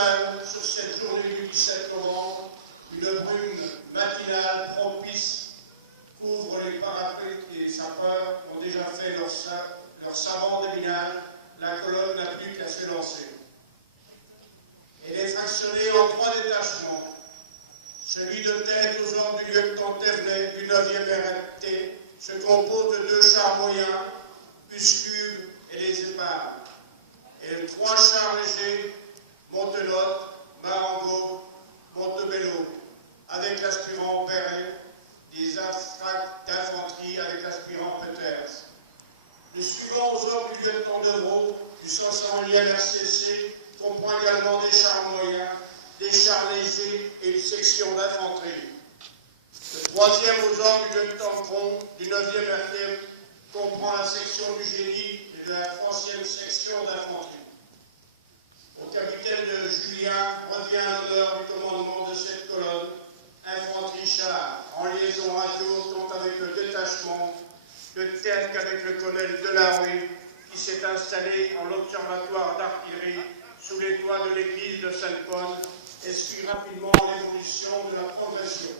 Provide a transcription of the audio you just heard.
cheval sur cette journée du 17 novembre, une brume matinale propice couvre les parapluies des sapeurs qui ont déjà fait leur savant déminage. La colonne n'a plus qu'à se lancer. Elle est fractionnée en 3 détachements. Celui de tête aux ordres du lieutenant Ternay du 9e RMT se compose de 2 chars moyens, Uscube et les épaves, et 3 chars légers, Montenotte, Marengo, Montebello, avec l'aspirant Perret, des astracts d'infanterie avec l'aspirant Peters. Le suivant aux ordres du lieutenant Devaux, du 501e RCC, comprend également des chars moyens, des chars légers et une section d'infanterie. Le 3e aux ordres du lieutenant Pont, du 9e RTM, comprend la section du génie et de la 3e section d'infanterie. Au capitaine Julien revient l'honneur du commandement de cette colonne, infanterie-char, en liaison radio tant avec le détachement, de tête qu'avec le colonel Delarue, qui s'est installé en l'observatoire d'artillerie sous les toits de l'église de Sainte-Paul et suit rapidement l'évolution de la progression.